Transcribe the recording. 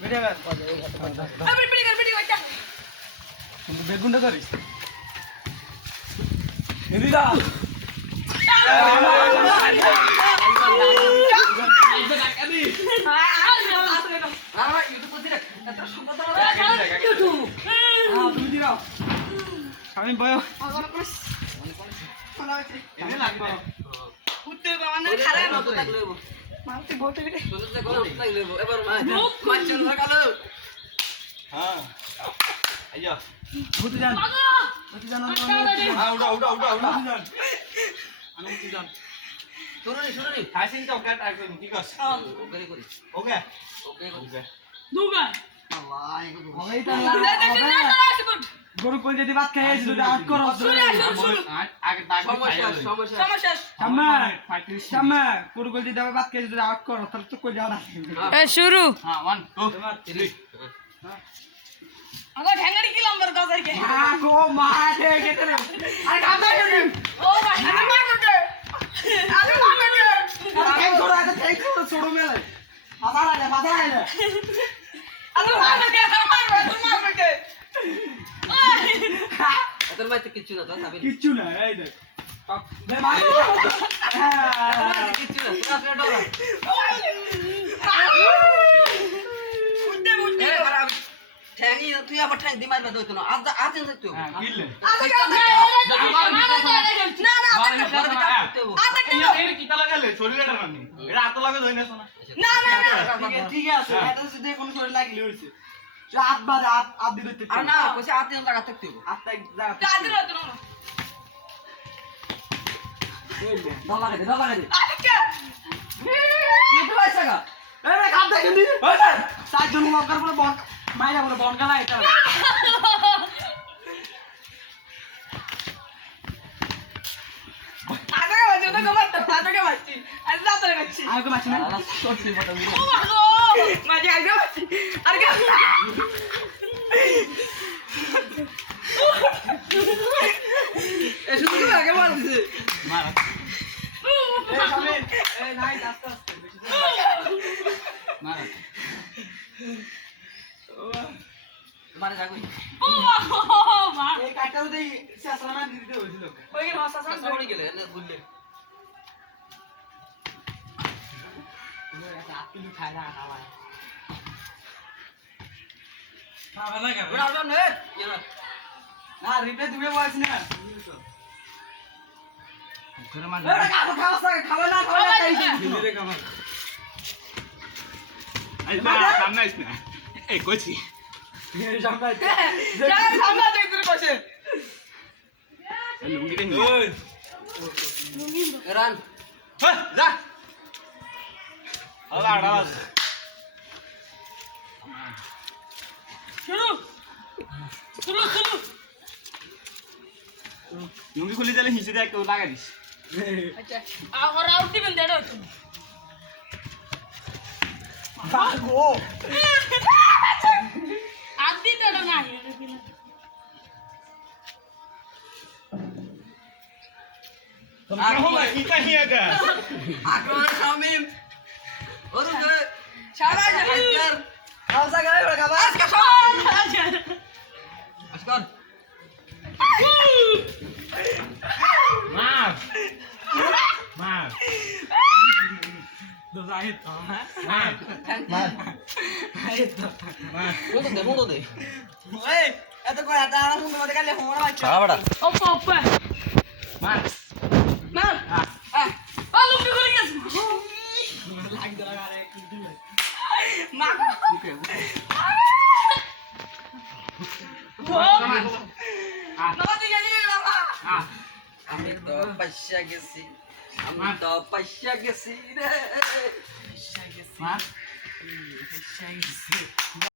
video কর আমি video কর তুমি বেগুনটা ধরিস এদিরা আমি বয় এনে লাগবে উঠতে বাবা না খারাপ মতো লাগলো মারতে বলতে গেলে তোদের গলা লাগলো এবার মাছ লাগালো হ্যাঁ আইয়া ভূত জান ভূত জান উড়া আমি জান শুনুনি হাসিন তো কাট আর কি কস ওকে করি ওকে ওকে করি দুগা আল্লাহ এগো হবেই তো না গরু কোন যদি ভাত খাইয়ে যদি আট করো আগে দাগ সমস্যা সমস্যা সামনে সামনে গরু কোন যদি ভাত খাইয়ে যদি আট করো তাহলে তো কই যাও না শুরু হ্যাঁ 1 2 3 আগো ঢ্যাঙ্গারি কি লম্বর গজার কে আগো মারে গেতে রে আরে কাঁদা গেছে ও ভাই আমি মারবো কে আমি মারবো কে ঠ্যাং ধরো এটা ঠ্যাং ধরো ছোড়ো মেলে মাথা আইলে আমি মারবো কে তুমি মারবো কে তোর মাইতে কিচ্ছু না তো সাবিন কিচ্ছু না এই দেখ বে মার কিচ্ছু না তোরা ফেরা ডরা উঠতে উঠতে ঠ্যাংই তুই আবার ঠ্যাং দি মারবে দইতো না আজ আজ তো হ্যাঁ কিলে না না এটা কিটা লাগালে শরীরে টানি এটা হাত লাগা ধই না শোনা না না ঠিক আছে এটা যদি কোন শরীর লাগিলে হইছে হাত বাদ হাত দিতে আর না কইছে আজ লাগা থাকতে হবে হাতটা জায়গা কাজে লাগতো না দলা লাগে আজকে তুই পয়সা গা এই কাট দেখেন দি ওই স্যার চারজন লঙ্কার পরে বন মাইরা বলে বন গালা এটা আজকে বাজে তো গমাত আজকে বাজছি আজ রাতে বাজছি আমি তো মাছি না সত্যি কথা ও বাবা মাঝে আজকে বাজছি আর কে এ শুধু আগে মারছে মার এই সামনে এই নাই আস্তে আস্তে বেশি মার মারে যাগুই ও বাবা এই কাটটা যদি শেষরা দিতে হইছিল ওই রসা সান সামনে গেলে এনে বুঝলে আপনি খায় না খাওয়া খাবে না ওরা আসবে না এবার না রিপ্লে দিবে বলছ না ঘরে মান খাবে না দিলে খাবে আই না সামনে আইছ না এই কইছি এই সামনে জায়গা সামনে আছে তোর পাশে লুঙ্গিটা নি ওই রান হ্যাঁ যা আলা আড়াল শুরু শুরু শুরু লুঙ্গি খুলে দিলে হিসে দিয়ে একটু লাগাই দিস আচ্ছা আর আউট দিবেন দেড় বাগো আদি দেড় না আহো কি কাহিয়াগা আক্রমণ শামিম ওরু যে শাবাশ আজকার খাওয়া গায় ওরা খাবা আজকে সব আজকার মার মার দো জাহিদ তো হ্যাঁ মার জাহিদ তো মতো দে ওই এত কই হাতে আরাম করে কালে হোমরা বাচ্চা বাড়া ওপা ওপা মার মার আলু কি করে গেছ লাগ দা আরে কি দিলে মা ওকে নদী গেলি বাবা আমি তো পয়সা গেছি আমি তো পয়সা গেছি রে মার